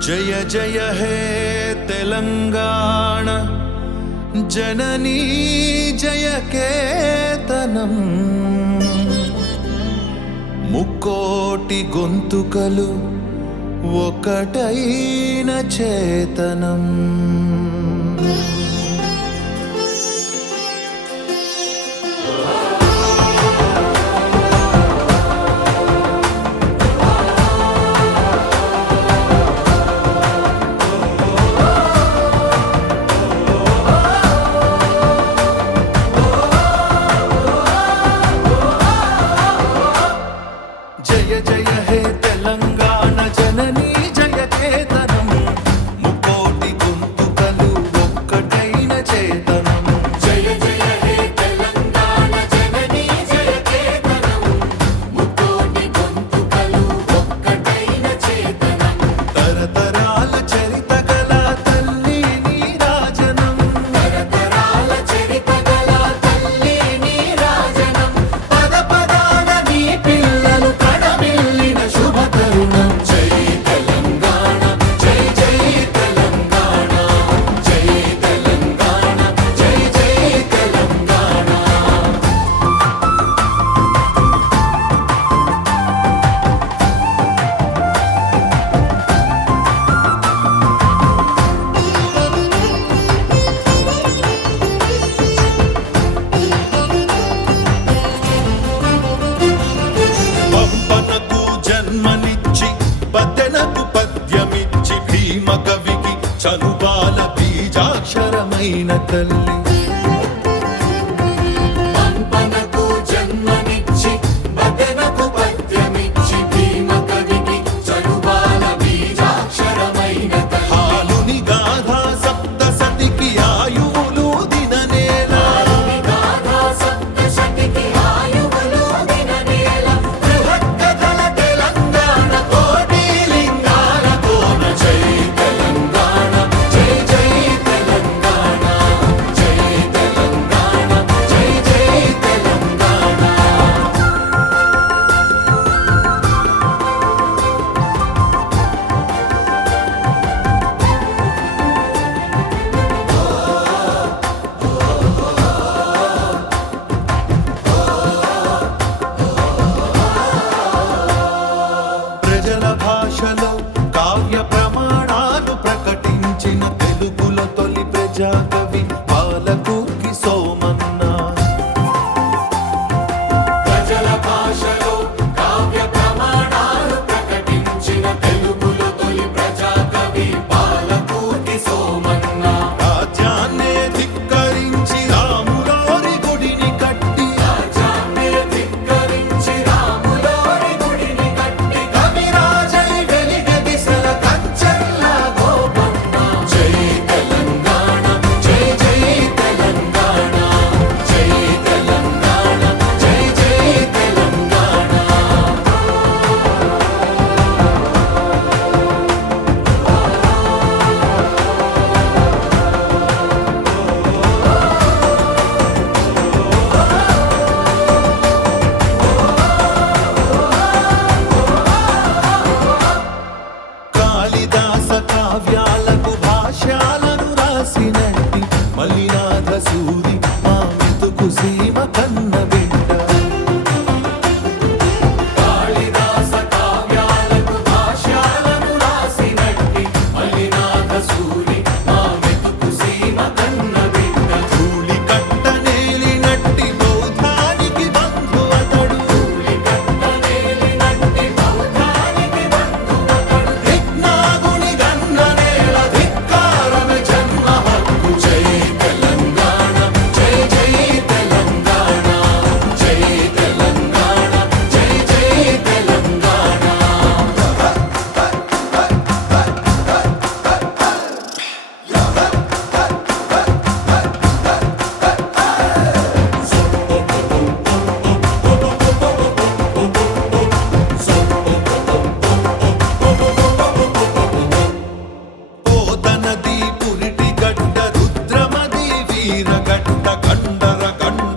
जय जय हे तेलंगाण जननी जय केतनम मुक्कोटि गोंतुकलु ఒకటైన చేతనం జయ జయ హే తెలంగాణ జననీ జయ కేతనం ముకోటి గొంతుకలు ఒక్కటైన చేతనం జయ జయ హే తెలంగాణ జననీ జయ కేతనం ముకోటి గొంతుకలు ఒక్కటైన చేతనం తరతరాల చరిత గల తల్లి నీరాజనం తరతరాల చరిత గల తల్లి నీరాజనం పద పదాన నీ పిల్లలు కడమిల్లిన శుభ తరుణం జై తెలంగాణ జై జై తెలంగాణ జై తెలంగాణ జై జై తెలంగాణ పంపనకు జన్మనిచ్చి పద్దెనకు పద్యమిచ్చి భీమ కవికి చనుబాల బీజాక్షరమైన తల్లి పంపనకు జన్మనిచ్చి బదనకు పద్యమిచ్చి భీమ కవికి చనుబాల బీజాక్షరమైన తల్లి హాలుని గాథా సప్తసతికి ఆయువులు దిననేల గాథా సప్తశతికి ఆయువులు దిననేల బృహత్కథల తెలంగాణ కోటి లింగాల కోన జై తెలంగాణ జై జై తెలంగాణ జై తెలంగాణ జై జై తెలంగాణ ప్రజల భాషలో కావ్య ప్రమాణాలు ప్రకటించిన తెలుగులో తొలి ప్రజాకవి పాలకుర్తి సోమన్న ప్రజల భాషలో కావ్య ప్రమాణాలు ప్రకటించిన తెలుగులో తొలి ప్రజాకవి పాలకుర్తి సోమన్న రాజ్యాన్నే ధిక్కరించి రాములోరి గుడిని కట్టి రాజ్యాన్నే ధిక్కరించి రాములోరి గుడిని కట్టి కవిరాజై వెలిగ దిశల కంచెల్ల గోపన్న జై తెలంగాణ జై జై తెలంగాణ జై తెలంగాణ జై జై తెలంగాణ కాళిదాస కావ్యాలకు భాష్యాలను రాసినట్టి మల్లినాథ సూరి మా మెతుకు సీమ కన్న బిడ్డ కాళిదాస కావ్యాలకు భాష్యాలను రాసినట్టి మల్లినాథ సూరి మా మెతుకు సీమ కన్న బిడ్డ ధూళి కట్టనేలినట్టి బౌద్ధానికి బంధు అతడు కట్టనేలినట్టి బౌద్ధానికి బంధువతడు దిక్నాగుని గన్ననేల ధిక్కారమే జన్మ హక్కు జై తెలంగాణ జై జై తెలంగాణ జై తెలంగాణ జై జై తెలంగాణ పోతనది పురిటి గడ్డ రుద్రమది వీరగడ్డ కండర కండ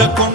పంచకొండ